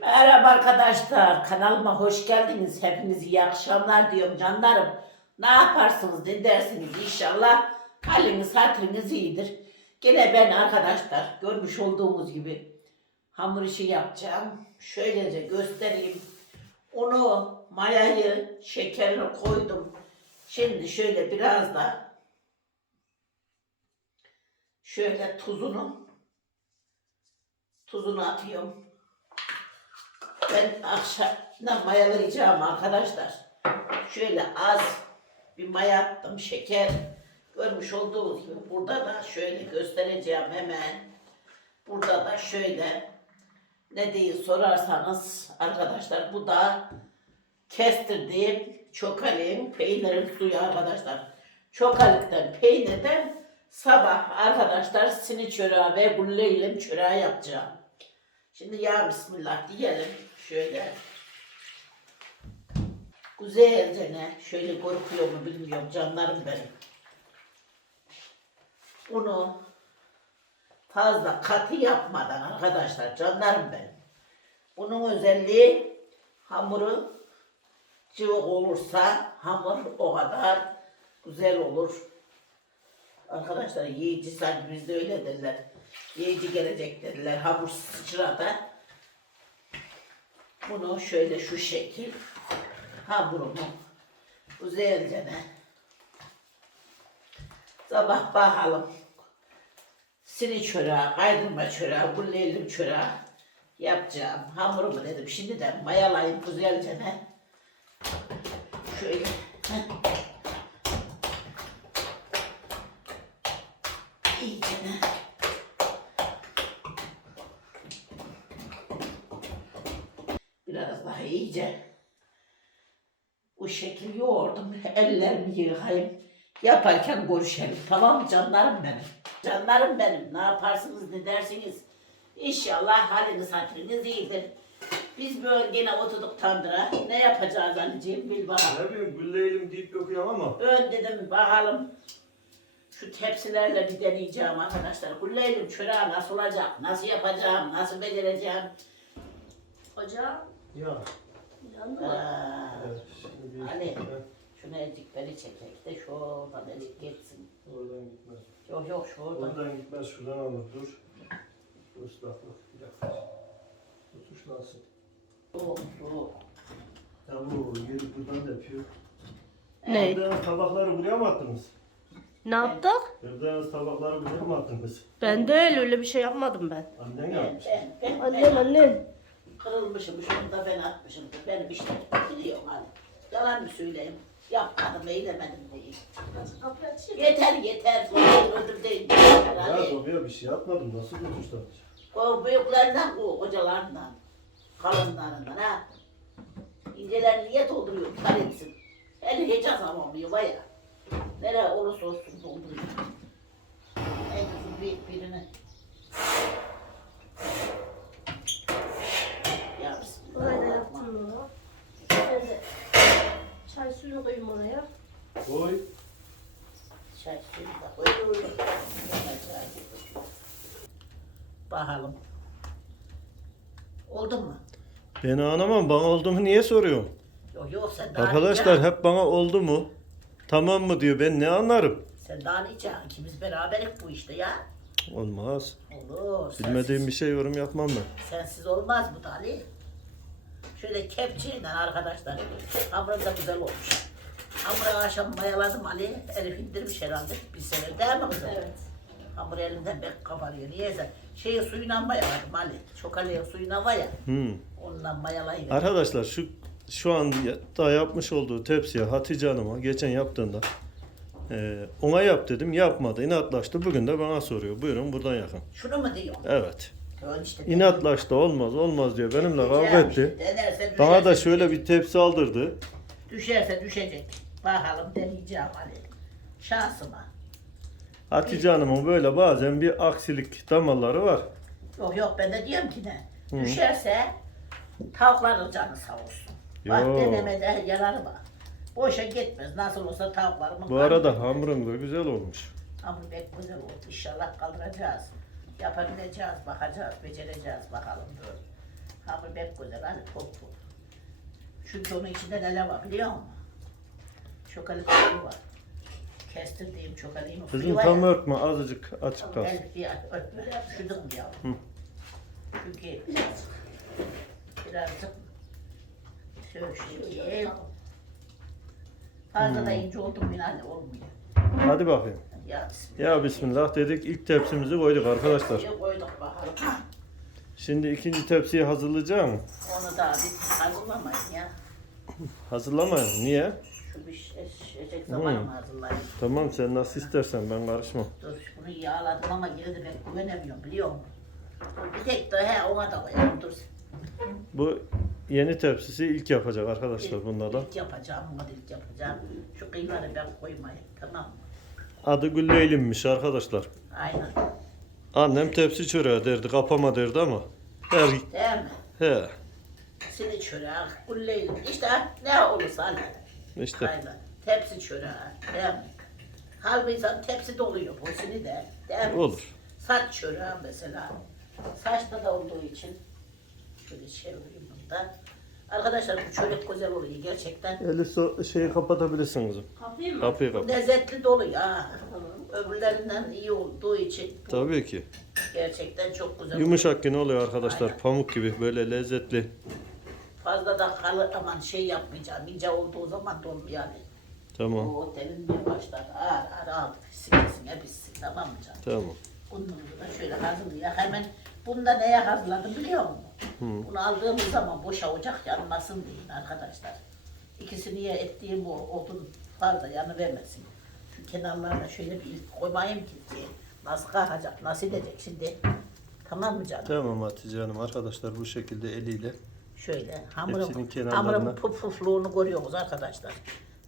Merhaba arkadaşlar, kanalıma hoş geldiniz. Hepiniz iyi akşamlar diyorum canlarım. Ne yaparsınız, ne dersiniz inşallah haliniz, hatırınız iyidir. Gene ben arkadaşlar görmüş olduğunuz gibi hamur işi yapacağım. Şöylece göstereyim. Unu, mayayı, şekerini koydum. Şimdi şöyle biraz da şöyle tuzunu tuzunu atıyorum. Ben akşamdan mayalayacağım arkadaşlar. Şöyle az bir maya attım, şeker. Görmüş olduğunuz gibi burada da şöyle göstereceğim hemen. Burada da şöyle ne değil sorarsanız arkadaşlar bu da kestirdiğim çokalin peynirin suyu arkadaşlar. Çokalıktan peynirden sabah arkadaşlar sini çöreği ve gulleylim çöreği yapacağım. Şimdi ya bismillah diyelim şöyle. Güzelce ne şöyle korkuyor mu bilmiyorum canlarım benim. Bunu fazla katı yapmadan arkadaşlar canlarım benim. Bunun özelliği hamuru cıvık olursa hamur o kadar güzel olur. Arkadaşlar yiyici sanki bizde öyle derler. Yiyici gelecek dediler. Hamur sıçrada. Bunu şöyle şu şekil hamurumu güzelce ne sabah bakalım sini çöreği, kaydırma çöreği, gulleylim çöreği yapacağım. Hamurumu dedim. Şimdi de mayalayayım güzelce. Şöyle. heh. İyice ne. Biraz daha iyice bu şekil yoğurdum. Ellerimi yıkayayım. Yaparken görüşelim. Tamam mı canlarım benim? Canlarım benim. Ne yaparsınız ne dersiniz? İnşallah haliniz hatırınız iyidir. Biz böyle gene oturduk tandıra. Ne yapacağız anneciğim bil bakalım. Ne bileyim gülleylim deyip döküyorum ama Ön dedim bakalım. Şu tepsilerle bir deneyeceğim arkadaşlar. Gulleylim çöreği nasıl olacak? Nasıl yapacağım? Nasıl becereceğim? Hocam ya yandı mı? Aa, evet, şimdi bir Ali. Ben şunu ezikleri çekek de şuradan ezik geçsin. oradan gitmez. Yok yok şuradan. Oradan gitmez şuradan alır dur. Bu ıslaklık bir dakika. Bu tuşlansın. Soğuk soğuk. Ya bu yeri buradan da yapıyor. Ne? Evden tabakları buraya mı attınız? Ne yaptık? Evden tabakları buraya mı attınız? Ben de öyle, öyle bir şey yapmadım ben. Annen Ben, yapmış. ben, ben, Annem annem. Kırılmışım, şunu da ben atmışım. Benim işte biliyorum hani. Yalan mı söyleyeyim? Yapmadım, eylemedim değil. Yeter yeter. Öldüm değil. Ya Ali. babaya bir şey yapmadım. Nasıl tuşlanmış? O büyüklerinden, o kocalarından, kalınlarından ha. İnceler niye dolduruyor? Dikkat etsin. Eli hiç azamamıyor baya. Nereye olursa olsun dolduruyor. En azı büyük birini. Ya Oraya da bismillah. yaptım onu. Ben de çay suyunu koyayım oraya. Koy. Çay suyu da koyuyorum. Bakalım. Oldu mu? Beni anlamam. Bana oldu mu niye soruyorsun? Yok yok sen daha Arkadaşlar nice- hep bana oldu mu? Tamam mı diyor. Ben ne anlarım? Sen daha nice ikimiz beraberik bu işte ya. Olmaz. Olur. Bilmediğim sensiz, bir şey yorum yapmam ben. sensiz olmaz bu da Ali. Şöyle kepçeyle arkadaşlar. Hamuru da güzel olmuş. Hamuru akşam mayaladım Ali. Elif indirmiş herhalde. Bir sene değil mi kızım? Evet. Hamur elimden pek kabarıyor. Niyeyse. Şeyi suyuna mayaladım Ali. Çokaleye suyuna var ya. Hmm. Onunla mayalayıver. Arkadaşlar şu şu an da yapmış olduğu tepsiye Hatice Hanım'a geçen yaptığında e, ona yap dedim yapmadı inatlaştı bugün de bana soruyor buyurun buradan yakın. Şunu mu diyorsun? Evet İşte. inatlaştı olmaz olmaz diyor benimle kavga etti. Denerse Bana da düşerse şöyle bir tepsi aldırdı. Düşerse düşecek. Bakalım deneyeceğim Ali. Şansıma. Hatice Hanım'ın böyle bazen bir aksilik damarları var. Yok yok ben de diyorum ki ne? Hı. Düşerse tavukların canı sağ olsun. Bak Yo. denemede yalanı bak. Boşa gitmez. Nasıl olsa tavuklarımın Bu arada hamurum da güzel olmuş. Hamur pek güzel oldu. İnşallah kaldıracağız. Yapabileceğiz, bakacağız, becereceğiz bakalım dur. Hamur pek güzel. Hani top top. Çünkü onun içinde neler var biliyor musun? Çokalı suyu var. Kestirdiğim çokalıyım. Kızım tam örtme azıcık açık kalsın. El bir örtme. Üşüdüm ya. Hı. Çünkü birazcık şöyle şey. Fazla da ince oldum yine olmuyor. Hadi bakayım. Ya Ya bismillah dedik ilk tepsimizi koyduk arkadaşlar. Koyduk bakalım. Şimdi ikinci tepsiyi hazırlayacağım. Onu da bir hazırlamayın ya. Hazırlamayın. Niye? Şu bir şey, şeycek zamanı mı hazırlayayım? Tamam sen nasıl istersen ben karışmam. Dur bunu yağladım ama yine de ben güvenemiyorum biliyor musun? Bir tek de he ona da koyalım dur. Bu yeni tepsisi ilk yapacak arkadaşlar bunda da. İlk yapacağım, da ilk yapacağım. Şu kıymaları ben koymayayım tamam mı? Adı Gülleylim'miş arkadaşlar. Aynen. Annem tepsi çöreği derdi, kapama derdi ama. Her, Değil mi? he, Seni çöreği, kulleyim. İşte ne olursa hani. işte. Aynen. Tepsi çöreği. Değil mi? Halbuki tepsi doluyor bu seni de. Değil mi? Olur. Saç çöreği mesela. Saçta da olduğu için şöyle çevireyim bunu da. Arkadaşlar bu çörek güzel oluyor gerçekten. Eli so şeyi kapatabilirsin kızım. Kapıyı mı? Kapıyı kapat. Lezzetli dolu ya. Öbürlerinden iyi olduğu için Tabii ki. gerçekten çok güzel. Yumuşak yine oluyor arkadaşlar. Aynen. Pamuk gibi böyle lezzetli. Fazla da kalır aman şey yapmayacağım. İnce olduğu zaman dolmuyor yani. Tamam. O delinmeye başlar. Ağır ağır ağır. Sine bitsin tamam mı canım? Tamam. Bunu da şöyle hazırlıyor. Hemen bunu da neye hazırladım biliyor musun? Bunu aldığımız zaman boşa ocak yanmasın diye arkadaşlar. İkisini ye ettiğim o odun fazla yanıvermesin. Şu kenarlarına şöyle bir koymayayım ki diye. Nasıl kalkacak, nasıl edecek şimdi? Tamam mı canım? Tamam Hatice Hanım arkadaşlar bu şekilde eliyle Şöyle hamurun, Hepsinin kenarlarına- hamurun puf pufluğunu görüyoruz arkadaşlar.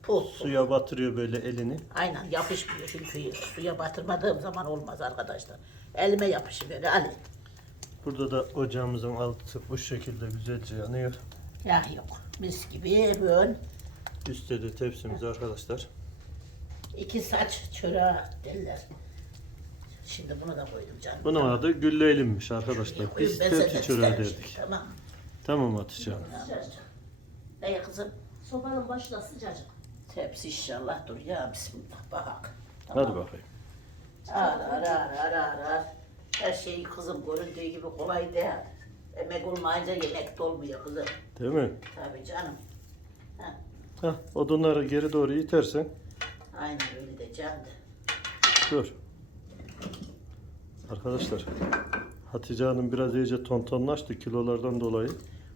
Puf puf. suya batırıyor böyle elini. Aynen yapışmıyor çünkü suya batırmadığım zaman olmaz arkadaşlar. Elime yapışıverir Ali. Burada da ocağımızın altı bu şekilde güzelce yanıyor. Ya yok. Mis gibi böyle Üstte de tepsimiz arkadaşlar. iki saç çöreği derler. Şimdi bunu da koydum canım. Bunun adı Gülleylim'miş arkadaşlar. Biz Ben senden tepsi çöreği isterim. derdik. Tamam. Tamam Hatice Hanım. Ne ya kızım? Sobanın başına sıcacık. Tepsi inşallah dur ya bismillah bak. Hadi bakayım. Ar ar ar ar. Her şey kızım göründüğü gibi kolay değil. Emek olmayınca yemek de olmuyor kızım. Değil mi? Tabii canım. Ha, Hah, odunları geri doğru itersen aynen öyle de candı. dur. Arkadaşlar Hatice Hanım biraz iyice tontonlaştı kilolardan dolayı.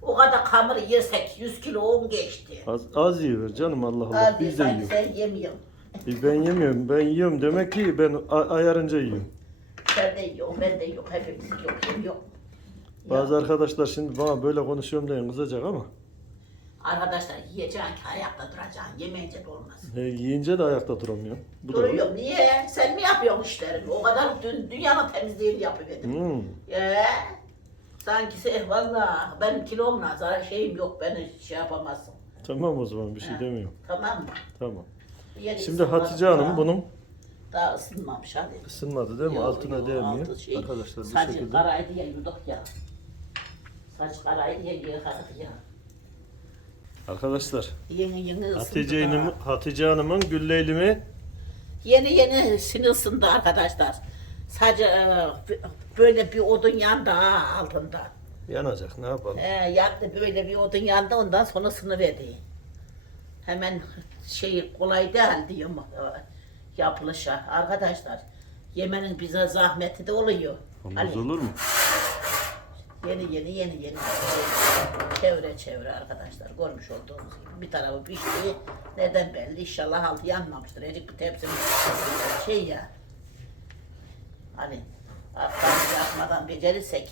O kadar hamur yersek 100 kilo un geçti. Az, az yiyiver canım Allah Allah. Hadi Biz de sen, yiyoruz. sen yemiyorsun. E, Ben yemiyorum. Ben yiyorum. Demek ki ben a- ayarınca yiyorum. Sen de yiyorsun, ben de yiyorum. Hepimiz yok, yok. Bazı arkadaşlar şimdi bana böyle konuşuyorum diye kızacak ama Arkadaşlar yiyeceksin ki ayakta duracaksın. Yemeyince de olmaz. e, yiyince de ayakta duramıyorum. Bu da var. Duruyorum. Niye? Sen mi yapıyorsun işlerini? O kadar dün, dünyanın temizliğini yapıverdim. Hmm. Ee, sanki se, valla benim kilomla zaten şeyim yok. Beni şey yapamazsın. Tamam o zaman bir şey demiyorum. Tamam mı? Tamam. Yeni Şimdi Hatice Hanım bunun Daha ısınmamış hadi. ısınmadı değil mi? Yok, Altına yok, değmiyor. altı şey, Arkadaşlar bu Saçı şekilde. karaydı ya yuduk ya. Saç karaydı ya yıkadık ya. Arkadaşlar Yeni yeni ısındı Hatice, daha. Hanım, Hatice Hanım'ın gülleylimi Yeni yeni sinir ısındı arkadaşlar. Sadece e, böyle bir odun yandı ha altında. yanacak. Ne yapalım? He, yaktı böyle bir odun yandı ondan sonra sınıverdi. Hemen şey kolay değil diyorum yapılışa. Arkadaşlar yemenin bize zahmeti de oluyor. Olmaz Hani olur mu? yeni yeni yeni yeni çevre çevre arkadaşlar görmüş olduğunuz gibi bir tarafı pişti. Neden belli? İnşallah altı yanmamıştır. Ecik bir tepsinin şey ya. Hani alttan yakmadan becerirsek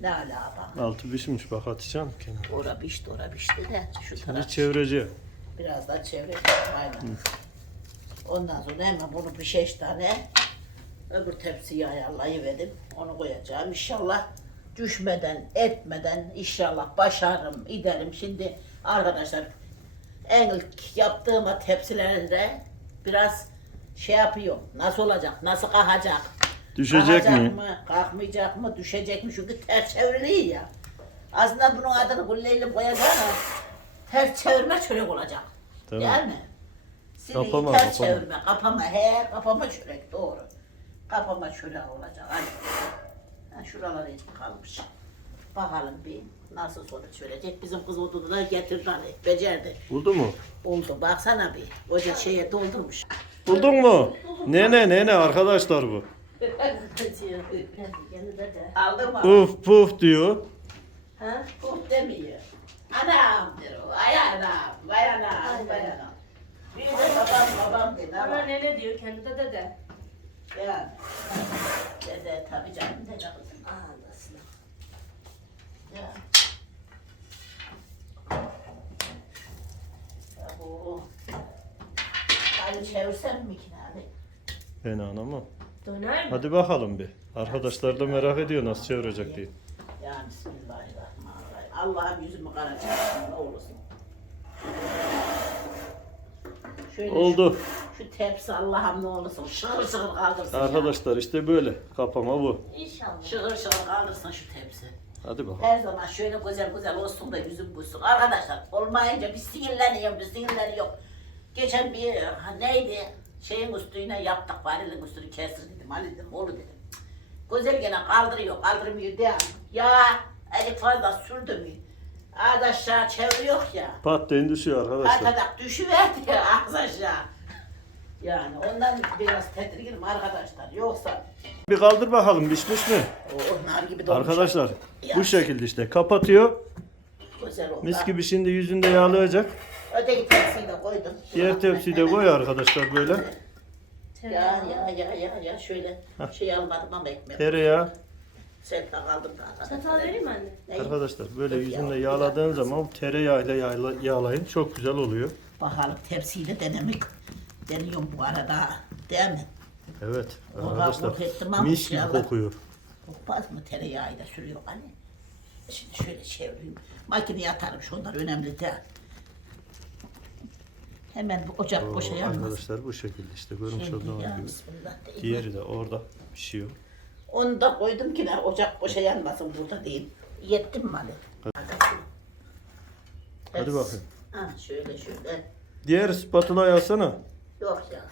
ne ala bak. Altı pişmiş bak Hatice Hanım kenara. Ora pişti, ora pişti de şu Şimdi taraf çevreci. biraz daha çevre aynen. Ondan sonra hemen bunu bir şeş tane öbür tepsiye ayarlayıverdim. Onu koyacağım. İnşallah düşmeden, etmeden inşallah başarırım, giderim. Şimdi arkadaşlar en ilk yaptığım o tepsilerde biraz şey yapıyor. Nasıl olacak, nasıl kalkacak? Düşecek Kalkacak mi? mı, kalkmayacak mı, düşecek mi? Çünkü ters çevriliyor ya. Aslında bunun adını kulleyle koyacağına ters çevirme çörek olacak. Tamam. Değil mi? Sineği Kapama, ters kapama. çevirme, kapama. He, kapama çörek doğru. Kapama çörek olacak. Hadi. Ha, şuralar hiç kalmış. Bakalım bir nasıl sonuç verecek. Bizim kız odunu da getirdi hani, becerdi. Buldu mu? Oldu, baksana bir. Hoca şeye doldurmuş. Buldun mu? Nene nene arkadaşlar bu. Aldın mı? Puf puf diyor. Ha? Kurt demiyor. Anam babam dedi Ana ama. ne ne diyor kendi de dede. Yani. Dede tabii canım dede kızım. Anasını. Ya. Ya bu. Hadi çevirsem mi ki abi? Ben anlamam. Döner mi? Hadi bakalım bir. Arkadaşlar da merak ediyor nasıl çevirecek diye. Ya Bismillahirrahmanirrahim. Allah'ım yüzümü kara çarpsın ne olursun. Şöyle Oldu. Şu, şu tepsi Allah'ım ne olursun. Şığır şığır kaldırsın. ya. Arkadaşlar işte böyle. Kapama bu. İnşallah. Şığır şığır kaldırsın şu tepsi. Hadi bakalım. Her zaman şöyle güzel güzel olsun da yüzüm bulsun. Arkadaşlar olmayınca bir sinirleniyorum, bir sinirleniyorum. Geçen bir neydi? Şeyin üstüne yaptık, varilin üstünü kestir dedim. Ali dedim, oğlu dedim. Güzel gene kaldırıyor, kaldırmıyor değil. Ya eli fazla sürdü mü? Az aşağı çeviriyor ya. Pat deyin düşüyor arkadaşlar. Atadak düşüverdi ya az aşağı. Yani ondan biraz tedirginim arkadaşlar. Yoksa Bir kaldır bakalım pişmiş mi? o nar gibi dolmuş. Arkadaşlar bu şekilde işte kapatıyor. Güzel oldu. Mis gibi şimdi yüzünde yağlayacak. Öteki tepsiyi de koydum. Diğer tepsiyi de koy arkadaşlar böyle. Ya ya ya ya ya şöyle şey almadım ama ekmek. Tereyağı. Sen de kaldım da. Çatal vereyim mi anne? Ne? Arkadaşlar böyle Yok yüzünde ya. yağladığın zaman tereyağıyla yağla, yağlayın. Çok güzel oluyor. Bakalım tepsiyle denemek. Deniyorum bu arada. Değil mi? Evet arkadaşlar bu ettim ama mis gibi inşallah. kokuyor. Kokmaz mı tereyağıyla sürüyor hani? Şimdi şöyle çevireyim. Makineye atarım şunlar önemli değil. Hemen bu ocak Oo, boşa yanmaz. arkadaşlar bu şekilde işte görmüş Şimdi olduğunuz ya gibi. bismillah değil mi? Diğeri de orada pişiyor. Onu da koydum ki ne ocak boşa yanmasın burada değil. Yettim mi Ali? Hadi bakayım. Ha şöyle şöyle. Diğer spatula yazsana. Yok ya.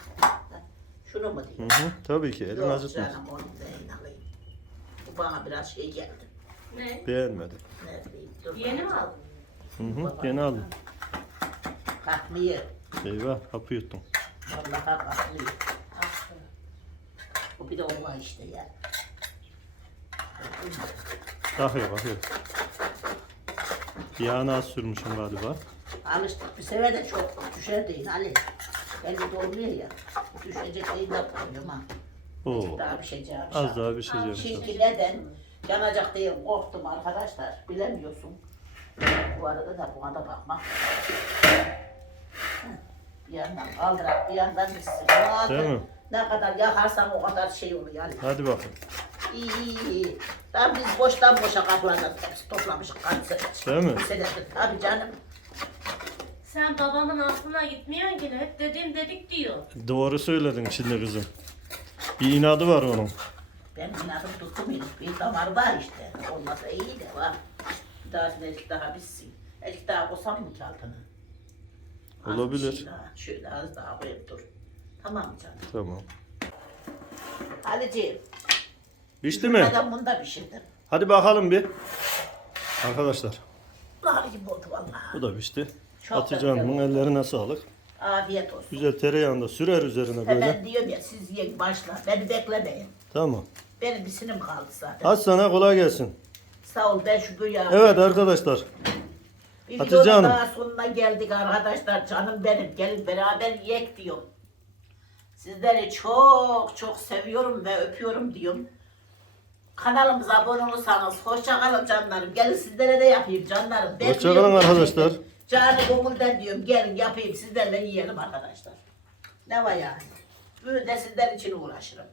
Şunu mu Hı diyeyim? hı, tabii ki elin Yok acıtmaz. canım onu değil alayım. Bu bana biraz şey geldi. Ne? Beğenmedi. Ne diyeyim? Dur Yeni mi aldın? Hı hı, gene aldım. Kalkmıyor. Eyvah hapı yuttum. Vallahi kalkmıyor. Bu bir de olma işte ya. Bakıyor bakıyor. Yağını az sürmüşüm galiba. Alıştık bir sefer de çok düşer değil Ali. Elde dolmuyor ya. Düşecek değil de koyuyorum ha. Oo. Daha bir şey cevap. Az daha bir şey Çünkü yemiş. neden? Yanacak diye korktum arkadaşlar. Bilemiyorsun. Bu arada da buna da bakma. Bir yandan kaldırak bir yandan gitsin. Değil mi? Ne kadar yakarsam o kadar şey oluyor yani. Hadi bakın. İyi iyi iyi. Tam biz boştan boşa kaplardan hepsi toplamışız kaç sene. Değil mi? Senedir tabii canım. Sen babamın aklına gitmiyorsun ki hep dediğim dedik diyor. Doğru söyledin şimdi kızım. Bir inadı var onun. Ben inadım tuttum Bir damar var işte. Olmasa iyi de var. Daha elik daha bitsin. Elik daha koysam mı ki? Az bir Olabilir. şey daha. Şöyle az daha koyup dur. Tamam canım? Tamam. Haliciğim. Pişti mi? Neden bunu da pişirdim? Hadi bakalım bir. Arkadaşlar Nar gibi oldu vallahi. bu da pişti. Çok Hatice Hanım'ın ellerine sağlık. Afiyet olsun. Güzel tereyağını da sürer üzerine böyle. Hemen diyorum ya siz yiyin başla. Beni beklemeyin. Tamam. Benim bir sinim kaldı zaten. Hadi sana kolay gelsin. Sağ ol ben şu güya. Evet arkadaşlar. Bir Hatice Hanım. daha sonuna geldik arkadaşlar. Canım benim. Gelin beraber yiyek diyorum. Sizleri çok çok seviyorum ve öpüyorum diyorum. Kanalımıza abone olursanız hoşça kalın canlarım. Gelin sizlere de yapayım canlarım. Ben Hoşça kalın diyorum arkadaşlar. Canı gönülden diyorum. Gelin yapayım sizlerle yiyelim arkadaşlar. Ne var yani? Böyle de sizler için uğraşırım.